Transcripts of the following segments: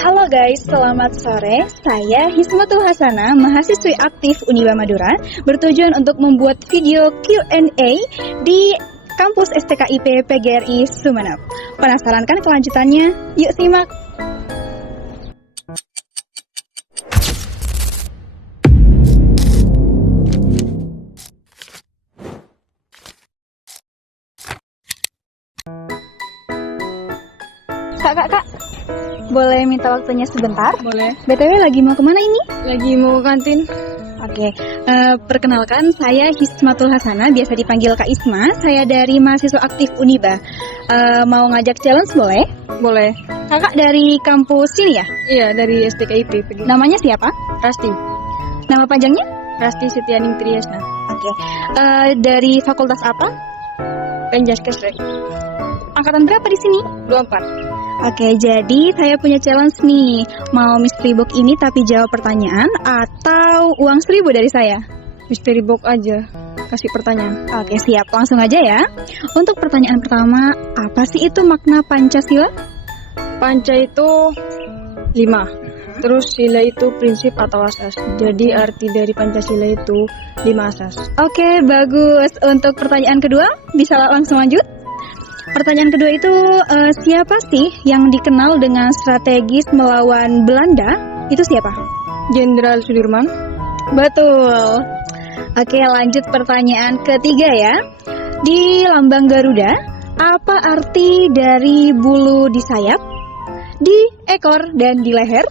Halo guys, selamat sore. Saya Hismatul Hasana, mahasiswi aktif Uniba Madura, bertujuan untuk membuat video Q&A di kampus STKIP PGRI Sumeneb. Penasaran kan kelanjutannya? Yuk simak! Kak, boleh minta waktunya sebentar? Boleh. BTW lagi mau kemana ini? Lagi mau ke kantin. Oke, perkenalkan saya Hismatul Hasana, biasa dipanggil Kak Isma. Saya dari mahasiswa aktif Uniba. Mau ngajak challenge boleh? Boleh. Kakak dari kampus sini ya? Iya, dari STKIP. Namanya siapa? Rasti. Nama panjangnya? Rasti Setianing Triasna. Oke, dari fakultas apa? Penjas Kesrek. Angkatan berapa di sini? 24. Oke, jadi saya punya challenge nih. Mau mystery box ini tapi jawab pertanyaan atau uang 1.000 dari saya? Mystery box aja. Kasih pertanyaan. Oke, siap. Langsung aja ya. Untuk pertanyaan pertama, apa sih itu makna Pancasila? Panca itu 5. Terus sila itu prinsip atau asas. Jadi arti dari Pancasila itu 5 asas. Oke, bagus. Untuk pertanyaan kedua, bisa langsung lanjut? Pertanyaan kedua itu, siapa sih yang dikenal dengan strategis melawan Belanda? Itu siapa? Jenderal Sudirman. Betul. Oke, lanjut pertanyaan ketiga ya. Di lambang Garuda, apa arti dari bulu di sayap, di ekor, dan di leher?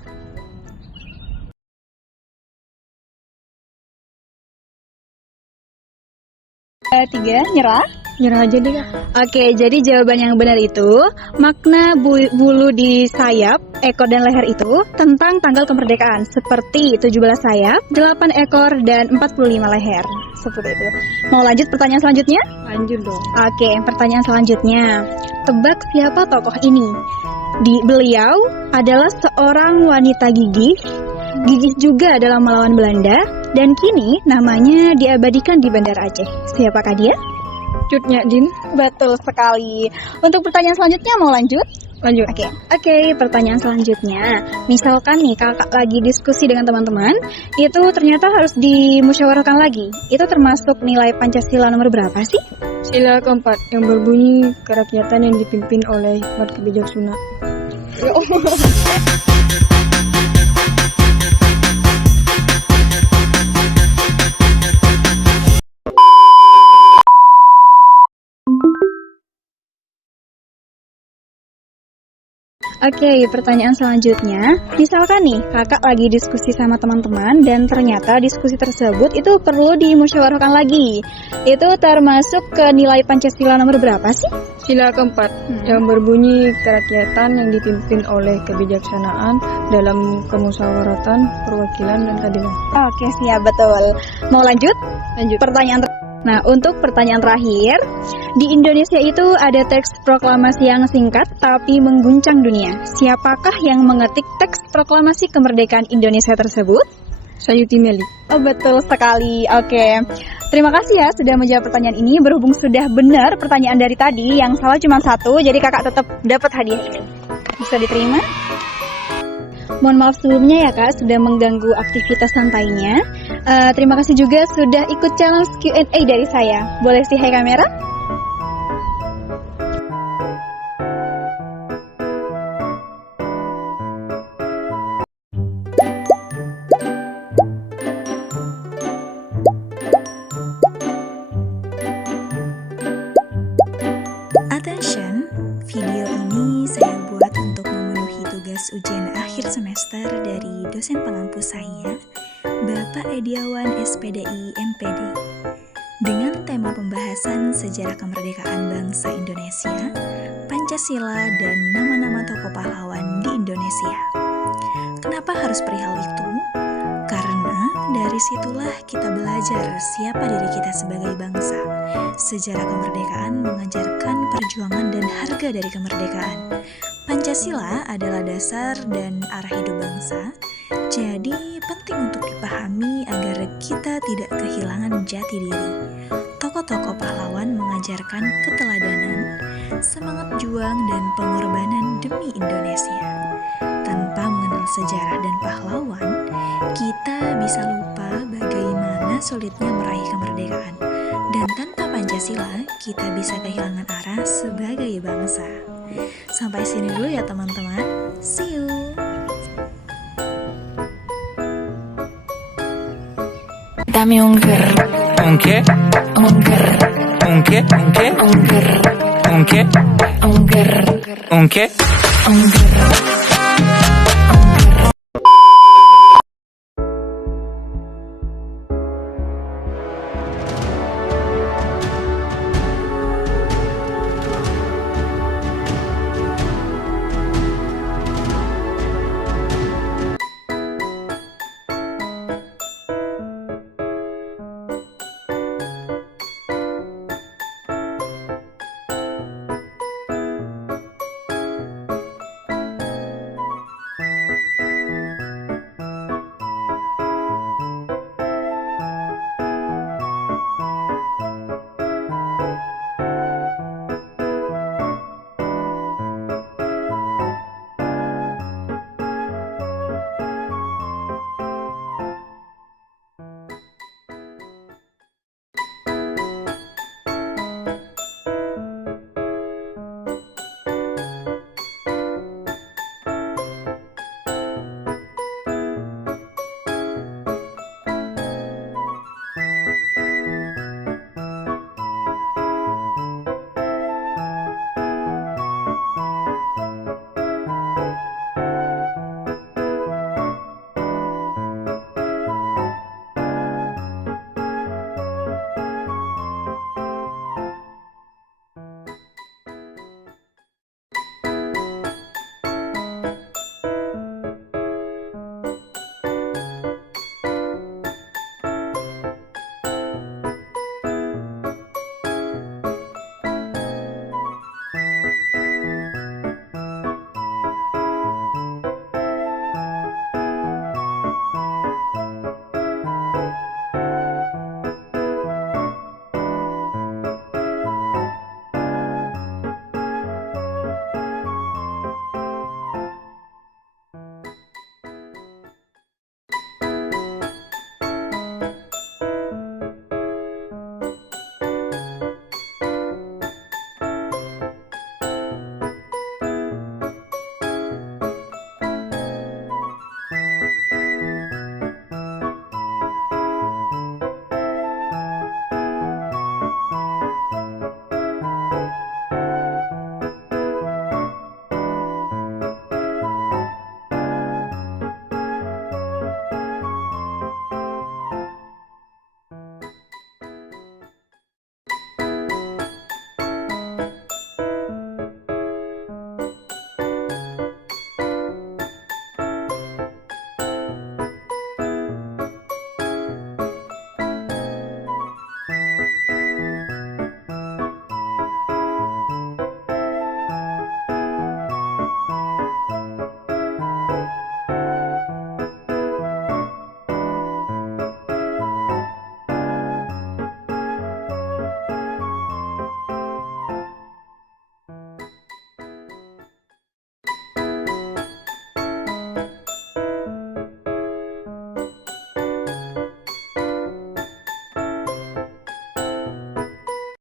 Tiga, nyerah? Nyerah aja deh, Kak. Oke, jadi jawaban yang benar itu makna bulu di sayap, ekor dan leher itu tentang tanggal kemerdekaan seperti 17 sayap, 8 ekor dan 45 leher. Seperti itu. Mau lanjut pertanyaan selanjutnya? Lanjut dong. Oke, pertanyaan selanjutnya. Tebak siapa tokoh ini? Beliau adalah seorang wanita gigih juga dalam melawan Belanda dan kini namanya diabadikan di Bandar Aceh. Siapakah dia? Cut Nyak Din. Betul sekali. Untuk pertanyaan selanjutnya mau lanjut? Lanjut. Oke, pertanyaan selanjutnya. Misalkan nih kakak lagi diskusi dengan teman-teman, itu ternyata harus dimusyawarahkan lagi. Itu termasuk nilai Pancasila nomor berapa sih? Sila keempat yang berbunyi kerakyatan yang dipimpin oleh hikmat kebijaksanaan. Oke, pertanyaan selanjutnya. Misalkan nih, kakak lagi diskusi sama teman-teman dan ternyata diskusi tersebut itu perlu dimusyawarahkan lagi. Itu termasuk ke nilai Pancasila nomor berapa sih? Sila keempat yang berbunyi kerakyatan yang dipimpin oleh kebijaksanaan dalam kemusyawaratan, perwakilan, dan keadilan. Oke, siap, betul. Mau lanjut? Lanjut. Nah, untuk pertanyaan terakhir, di Indonesia itu ada teks proklamasi yang singkat tapi mengguncang dunia. Siapakah yang mengetik teks proklamasi kemerdekaan Indonesia tersebut? Sayuti Meli. Oh, betul sekali. Oke. Terima kasih ya sudah menjawab pertanyaan ini. Berhubung sudah benar pertanyaan dari tadi, yang salah cuma satu, jadi kakak tetap dapat hadiah ini. Bisa diterima? Mohon maaf sebelumnya ya kak, sudah mengganggu aktivitas santainya. Terima kasih juga sudah ikut challenge Q&A dari saya. Boleh sih hai kamera? Attention, video ini saya buat untuk memenuhi tugas ujian akhir semester dari dosen pengampu saya, Bapak Ediawan SPDI MPD. Dengan tema pembahasan sejarah kemerdekaan bangsa Indonesia, Pancasila, dan nama-nama tokoh pahlawan di Indonesia. Kenapa harus perihal itu? Karena dari situlah kita belajar siapa diri kita sebagai bangsa. Sejarah kemerdekaan mengajarkan perjuangan dan harga dari kemerdekaan. Pancasila adalah dasar dan arah hidup bangsa, jadi penting untuk dipahami agar kita tidak kehilangan jati diri. Tokoh-tokoh pahlawan mengajarkan keteladanan, semangat juang dan pengorbanan demi Indonesia. Tanpa sejarah dan pahlawan, kita bisa lupa bagaimana sulitnya meraih kemerdekaan. Dan tanpa Pancasila, kita bisa kehilangan arah sebagai bangsa. Sampai sini dulu ya teman-teman. See you! Dame un ger. ¿Un qué? Un ger. ¿Un qué? ¿Un qué? Un ger. ¿Un qué? Un ger. ¿Un qué? Un ger.